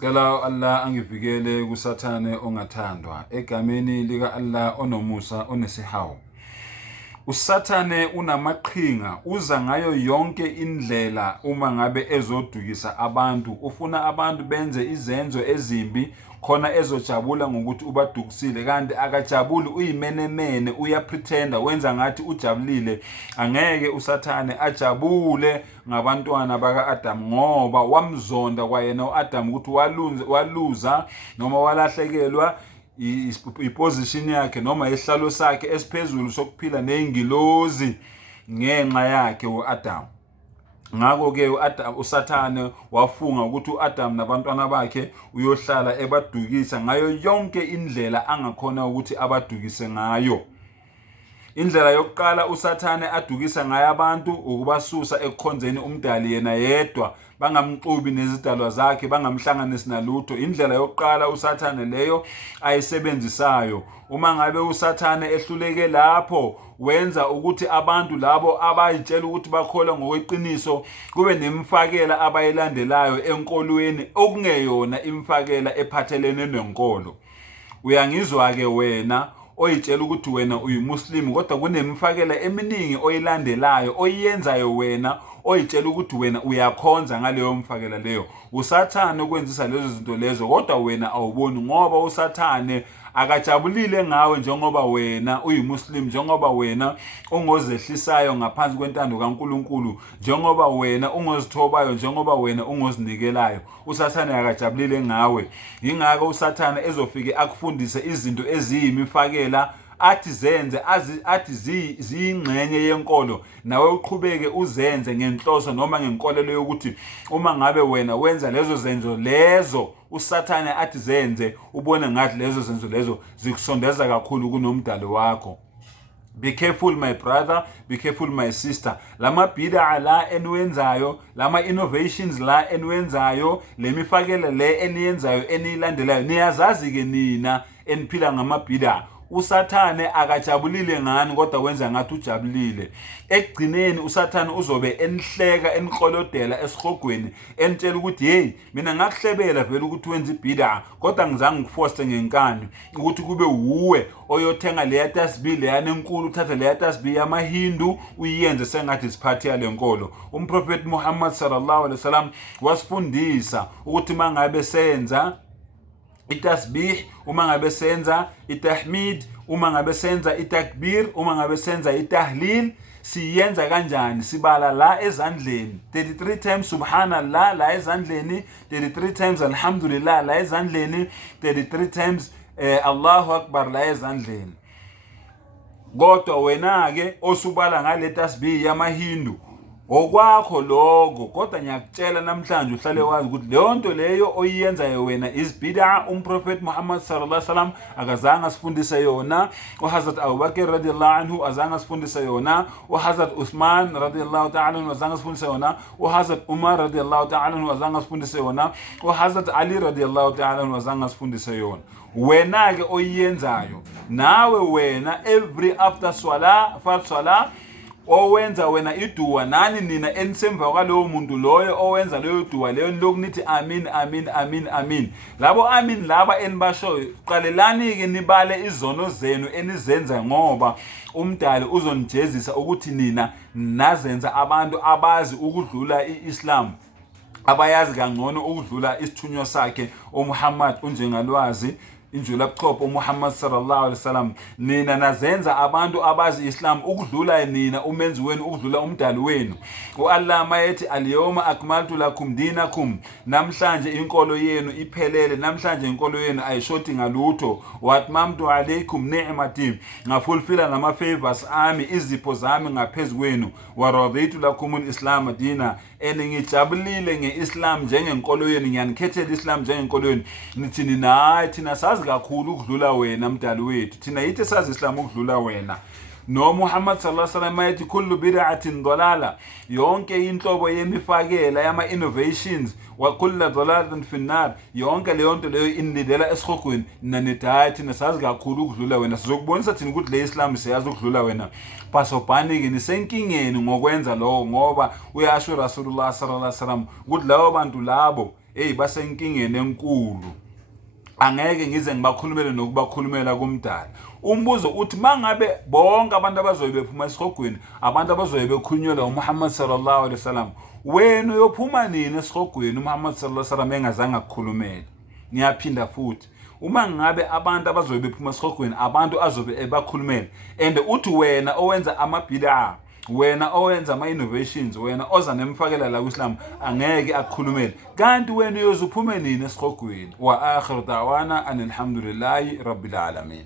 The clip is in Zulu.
Cela Allah angivikele kusathane ongathandwa egameni lika Allah onomusa onesihawu. Usathane unamaqhinga, uza ngayo yonke indlela uma ngabe ezodukisa abantu. Ufuna abantu benze izenzo ezimbi khona ezojabula ngokuthi ubadukisile, kanti akajabuli, uyimenemene, uyapretenda, wenza ngathi ujabulile. Angeke usathane ajabule ngabantwana baka-Adam ngoba wamzonda kwayena u-Adam ukuthi waluza noma walahlekelwa iposition yakhe noma isihlalo sakhe esiphezulu sokuphila ney'ngilozi ngenxa yakhe u-Adam. Ngakho-ke usathane wafunga ukuthi u-Adam nabantwana bakhe uyohlala ebadukisa ngayo yonke indlela angakhona ukuthi abadukise ngayo. Indlela yokuqala usathane adukisa ngayo abantu ukubasusa ekukhonzeni umdali yena yedwa, bangamxubi nezidalwa zakhe, bangamhlanganisi nalutho. Indlela yokuqala usathane leyo ayisebenzisayo. Uma ngabe usathane ehluleke lapho, wenza ukuthi abantu labo abayitshela ukuthi bakholwa ngokweqiniso kube nemfakela abayilandelayo enkolweni okungeyona imfakela ephathelene nenkolo. Uyangizwa-ke wena oyitshela ukuthi wena uyimuslim kodwa kunemfakela eminingi oyilandelayo oyenzayo wena oyitshela ukuthi wena uyakhonza ngaleyo mfakela leyo. Usathane ukwenzisa lezo zinto lezo kodwa wena awuboni ngoba usathane akajabulile ngawe njengoba wena uyimuslim, njengoba wena ungozehlisayo ngaphansi kwentando kaNkulunkulu, njengoba wena ungozithobayo, njengoba wena ungozinikelayo. Usathane akajabulile ngawe. Yingakho usathane ezofike akufundise izinto eziyimifakela athi zenze athi ziyingxenye yenkolo, nawe uqhubeke uzenze ngenhloso noma ngenkolelo yokuthi uma ngabe wena wenza lezo zenzo lezo usathane athi zenze, ubone ngathi lezo zenzo lezo zikusondeza kakhulu kunomdali wakho. Be careful my brother, be careful my sister. Lama bid'a la eniwenzayo, lama innovations la eniwenzayo, lemifakela le eniyenzayo eniyilandelayo, niyazazi ke nina eniphila ngama bid'a. Usathane akajabulile ngani kodwa wenza ngathi ujabulile. Ekugcineni usathane uzobe enihleka, enikolodela esihogweni, enitshela ukuthi hey, mina ngakuhlebela vele ukuthi wenza ibid'a kodwa ngizange ngikuforce ngenkani ukuthi kube uwe oyothenga leya tasbih leyana enkulu, uthatha leya tasbih yamaHindu uyiyenze sengathi isiphathi yale nkolo. Umprofeti Muhammad sallallahu alaihi wasallam wasifundisa ukuthi mangabe senza itasbih, uma ngabe senza itahmid, uma ngabe senza itakbir, uma ngabe senza itahlil, siyenza kanjani? Sibala la ezandleni 33 times subhanallah la ezandleni, 33 times alhamdulillah la ezandleni, 33 times Allahu akbar la ezandleni. Kodwa wena-ke osubala ngale tasbih yamaHindu okwakho lokho, kodwa ngiyakutshela namhlanje uhlale wazi ukuthi leyo nto leyo oyiyenzayo wena izibid'a. Umprofeti Muhammad sallallahu alaihi wasallam akazange asifundise yona, uHazrat Abu Bakr radiyallahu anhu azange asifundise yona, uHazrat Uthman radiyallahu ta'ala anhu azange asifundise yona, uHazrat Umar radiyallahu ta'ala anhu azange asifundise yona, uHazrat Ali radiyallahu ta'ala anhu azange asifundise yona. Wena-ke oyiyenzayo nawe wena every after salah owenza wena idua, nani nina enisemva kwalowo muntu loyo owenza leyo dua leyo niloku nithi amin amin amin amin. Labo amin laba enibashoyo qalelani-ke nibale izono zenu enizenza ngoba umdali uzonijezisa ukuthi nina nazenza abantu abazi ukudlula i-Islam, abayazi kangcono ukudlula isithunywa sakhe uMuhammad unjengalwazi injulabuchopho uMuhammad sallallahu alaihi wasallam. Nina nazenza abantu abazi Islam ukudlula nina umenzi wenu, ukudlula umdali wenu. U-Allah mayethi al-yawma akmaltu lakum dinakum, namhlanje inkolo yenu iphelele, namhlanje inkolo yenu ayishoti ngalutho. Wa atmamtu alaykum ni'mati, ngafulfilla nama favors ami, izipho zami ngaphezulu kwenu. Wa raditu lakum al-islam dina, ngijabulile ngeIslam njengenkolo yenu, ngiyanikhethela Islam njengenkolo yenu. Nithi nina thina sazi kakhulu ukudlula wena mdali wethu, thina yithi sazi Islam ukudlula wena. No Muhammad sallallahu alaihi wasallam ayithi kullu bid'atin dalala, yonke inhlobo yemifakela yama innovations wa kullu dalalatin fi an-nar, yonke leyo nto leyo inidela esihogweni. Nanithi thina sazi kakhulu ukudlula wena, sizokubonisa thina ukuthi le Islam siyazi ukudlula wena. Pasobhani-ke nisenkingeni ngokwenza lokho ngoba uyasho Rasulullah sallallahu alaihi wasallam ukuthi labo bantu labo basenkingeni enkulu, angeke ngize ngibakhulumele nokubakhulumela kumdala. Umbuzo uthi mangabe bonke abantu abazobe bephuma esihogweni abantu abazobe bekhulunyelwa uMuhammad sallallahu alaihi wasallam, wena uyophuma nini esihogweni uMuhammad sallallahu alaihi wasallam engazange akukhulumele? Ngiyaphinda futhi, uma ngabe abantu abazobe bephuma esihogweni abantu azobe ebakhulumele, and uthi wena owenza amabhid'a, wena owenza ama-innovations, wena oza nemfakela la kwi-Islam angeke akukhulumele, kanti wena uyozuphume nini esihogweni? Wa akhiru da'wana anilhamdulillahi rabbil alamin.